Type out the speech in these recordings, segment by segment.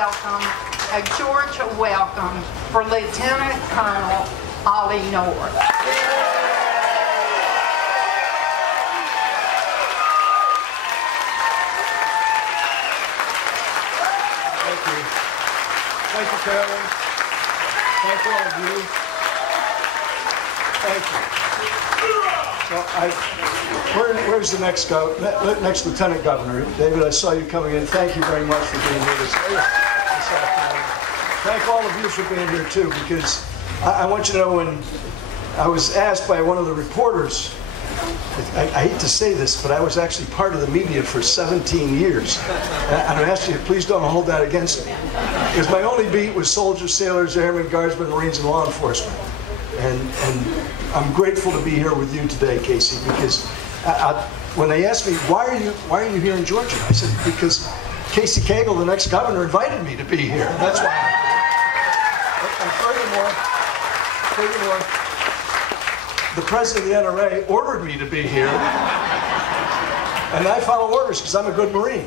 welcome, a Georgia welcome for Lieutenant Colonel Ollie North. Thank you. Thank you, Cagle. Thank all of you. Thank you. Where's the next Lieutenant Governor? David, I saw you coming in. Thank you very much for being here this afternoon. Thank all of you for being here too, because I want you to know, when I was asked by one of the reporters, I hate to say this, but I was actually part of the media for 17 years. And I asked you, please don't hold that against me. Because my only beat was soldiers, sailors, airmen, guardsmen, Marines, and law enforcement. And I'm grateful to be here with you today, Casey, because when they asked me, why are you here in Georgia? I said, because Casey Cagle, the next governor, invited me to be here. That's why. And furthermore, the president of the NRA ordered me to be here, and I follow orders because I'm a good Marine.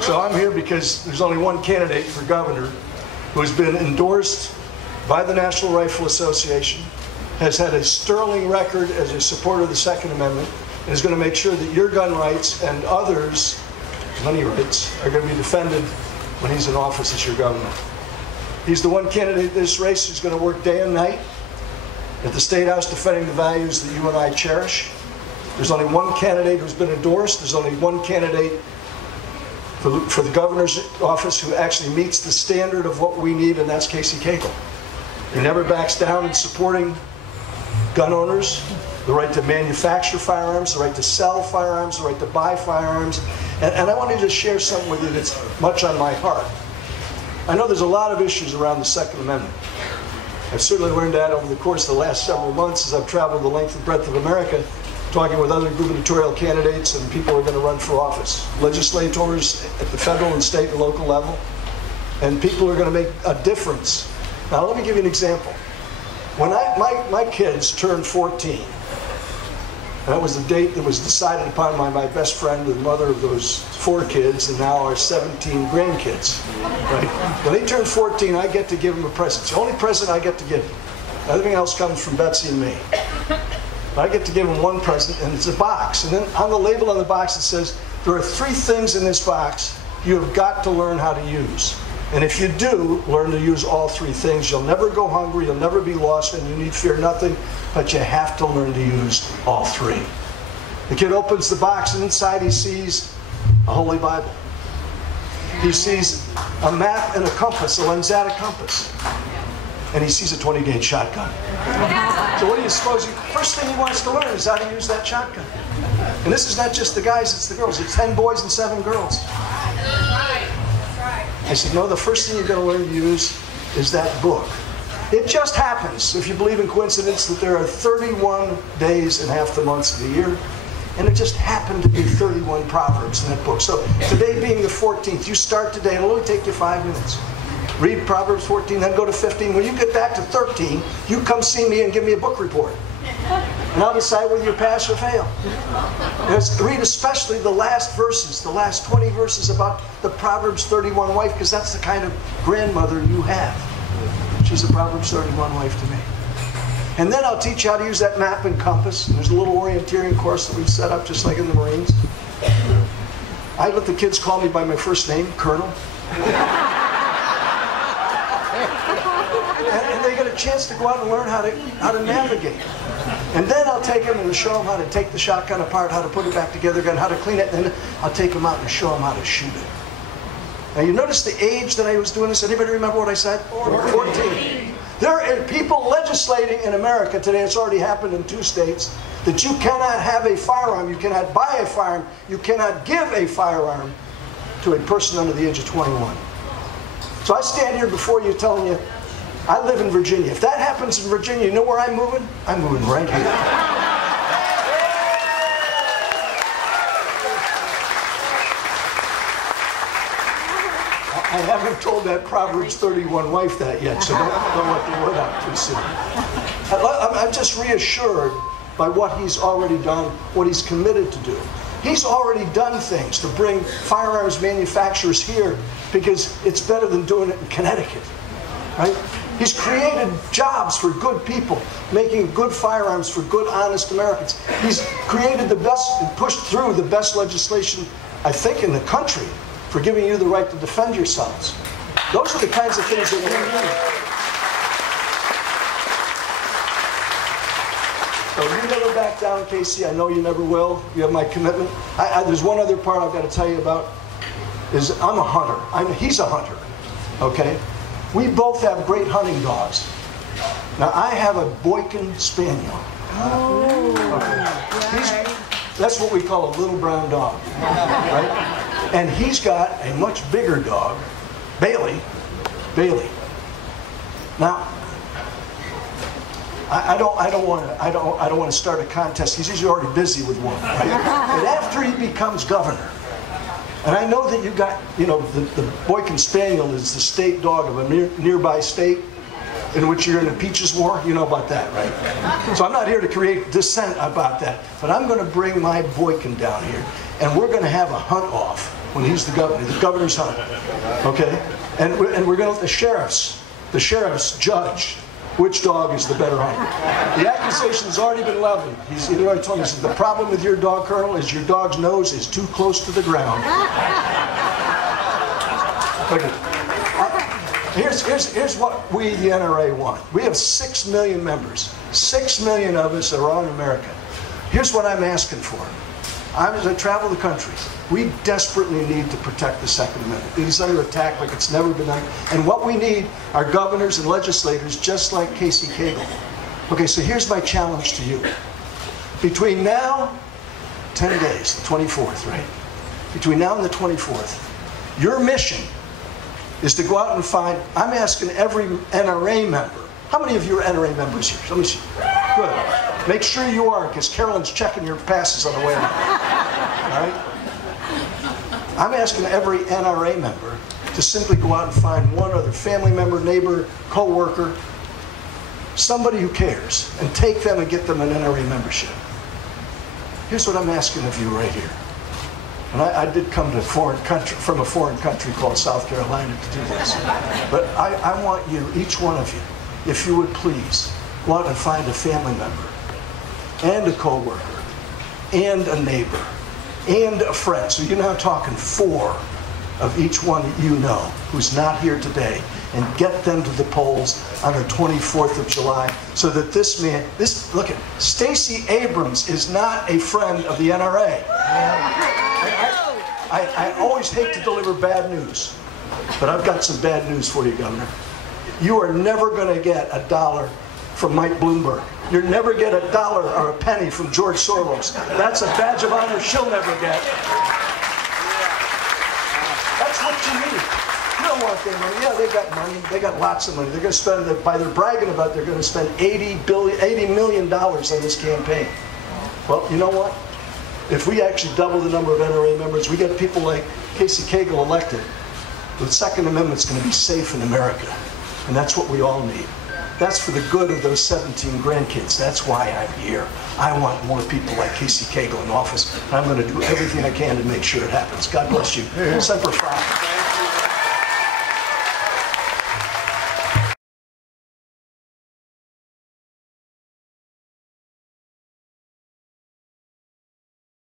So I'm here because there's only one candidate for governor who has been endorsed by the National Rifle Association, has had a sterling record as a supporter of the Second Amendment, and is going to make sure that your gun rights and others' money rights are going to be defended when he's in office as your governor. He's the one candidate in this race who's going to work day and night at the State House defending the values that you and I cherish. There's only one candidate who's been endorsed. There's only one candidate for the governor's office who actually meets the standard of what we need, and that's Casey Cagle. He never backs down in supporting gun owners, the right to manufacture firearms, the right to sell firearms, the right to buy firearms. And I want to just share something with you that's much on my heart. I know there's a lot of issues around the Second Amendment. I've certainly learned that over the course of the last several months as I've traveled the length and breadth of America, talking with other gubernatorial candidates and people who are going to run for office, legislators at the federal and state and local level, and people who are going to make a difference. Now, let me give you an example. When my kids turned 14, that was the date that was decided upon by my best friend, the mother of those 4 kids, and now our 17 grandkids. Right? When they turn 14, I get to give them a present. It's the only present I get to give them. Everything else comes from Betsy and me. I get to give them one present, and it's a box. And then on the label on the box it says, there are 3 things in this box you have got to learn how to use. And if you do learn to use all 3 things, you'll never go hungry, you'll never be lost, and you need fear nothing, but you have to learn to use all 3. The kid opens the box, and inside he sees a Holy Bible. He sees a map and a compass, a Lensatic compass. And he sees a 20-gauge shotgun. So what do you suppose? First thing he wants to learn is how to use that shotgun. And this is not just the guys, it's the girls. It's 10 boys and 7 girls. I said, no, the first thing you're going to learn to use is that book. It just happens, if you believe in coincidence, that there are 31 days in half the months of the year. And it just happened to be 31 Proverbs in that book. So today being the 14th, you start today, it'll only take you 5 minutes. Read Proverbs 14, then go to 15. When you get back to 13, you come see me and give me a book report. And I'll decide whether you pass or fail. Read especially the last verses, the last 20 verses about the Proverbs 31 wife, because that's the kind of grandmother you have. She's a Proverbs 31 wife to me. And then I'll teach you how to use that map and compass. And there's a little orienteering course that we've set up just like in the Marines. I let the kids call me by my first name, Colonel. And they get a chance to go out and learn how to navigate. And then I'll take them and show them how to take the shotgun apart, how to put it back together again, how to clean it, and then I'll take them out and show them how to shoot it. Now you notice the age that I was doing this? Anybody remember what I said? 14. There are people legislating in America today, it's already happened in 2 states, that you cannot have a firearm, you cannot buy a firearm, you cannot give a firearm to a person under the age of 21. So I stand here before you telling you, I live in Virginia. If that happens in Virginia, you know where I'm moving? I'm moving right here. I haven't told that Proverbs 31 wife that yet, so don't let the word out too soon. I'm just reassured by what he's already done, what he's committed to do. He's already done things to bring firearms manufacturers here because it's better than doing it in Connecticut, right? He's created jobs for good people, making good firearms for good, honest Americans. He's created the best and pushed through the best legislation, I think, in the country for giving you the right to defend yourselves. Those are the kinds of things that we need. So you never back down, Casey. I know you never will. You have my commitment. There's one other part I've got to tell you about, is I'm a hunter. He's a hunter, okay? We both have great hunting dogs. Now, I have a Boykin Spaniel. Okay. That's what we call a little brown dog, right? And he's got a much bigger dog, Bailey. Now, I don't want to start a contest. He's usually already busy with one, right? But after he becomes governor, and I know that you got, you know, the Boykin Spaniel is the state dog of a nearby state in which you're in a Peaches War. You know about that, right? So I'm not here to create dissent about that, but I'm going to bring my Boykin down here, and we're going to have a hunt off when he's the governor's hunt, okay? And we're going to let the sheriffs judge which dog is the better hunter. The accusation has already been leveled. He's already told me, he said, the problem with your dog, Colonel, is your dog's nose is too close to the ground. Okay. Here's what we, the NRA, want. We have 6 million members. 6 million of us are all in America. Here's what I'm asking for. As I travel the country, we desperately need to protect the Second Amendment. It is under attack like it's never been done. And what we need are governors and legislators just like Casey Cagle. Okay, so here's my challenge to you. Between now, 10 days, the 24th, right? Between now and the 24th, your mission is to go out and find, I'm asking every NRA member, how many of you are NRA members here? Let me see. Good. Make sure you are, because Carolyn's checking your passes on the way out. All right? I'm asking every NRA member to simply go out and find one other family member, neighbor, co-worker, somebody who cares, and take them and get them an NRA membership. Here's what I'm asking of you right here. And I did come to from a foreign country called South Carolina to do this. But I want you, each one of you, if you would please, go out and find a family member, and a co-worker, and a neighbor, and a friend. So you're now talking 4 of each one that you know who's not here today, and get them to the polls on the 24th of July so that this man, look at, Stacey Abrams is not a friend of the NRA. I always hate to deliver bad news, but I've got some bad news for you, Governor. You are never going to get $1 from Mike Bloomberg. You'll never get $1 or a penny from George Soros. That's a badge of honor she'll never get. That's what you need. You don't want their money. Yeah, they got money. They got lots of money. They're going to spend, by their bragging about, they're going to spend $80 million on this campaign. Well, you know what? If we actually double the number of NRA members, we get people like Casey Cagle elected, the Second Amendment's going to be safe in America. And that's what we all need. That's for the good of those 17 grandkids. That's why I'm here. I want more people like Casey Cagle in office. I'm going to do everything I can to make sure it happens. God bless you. Semper Fi.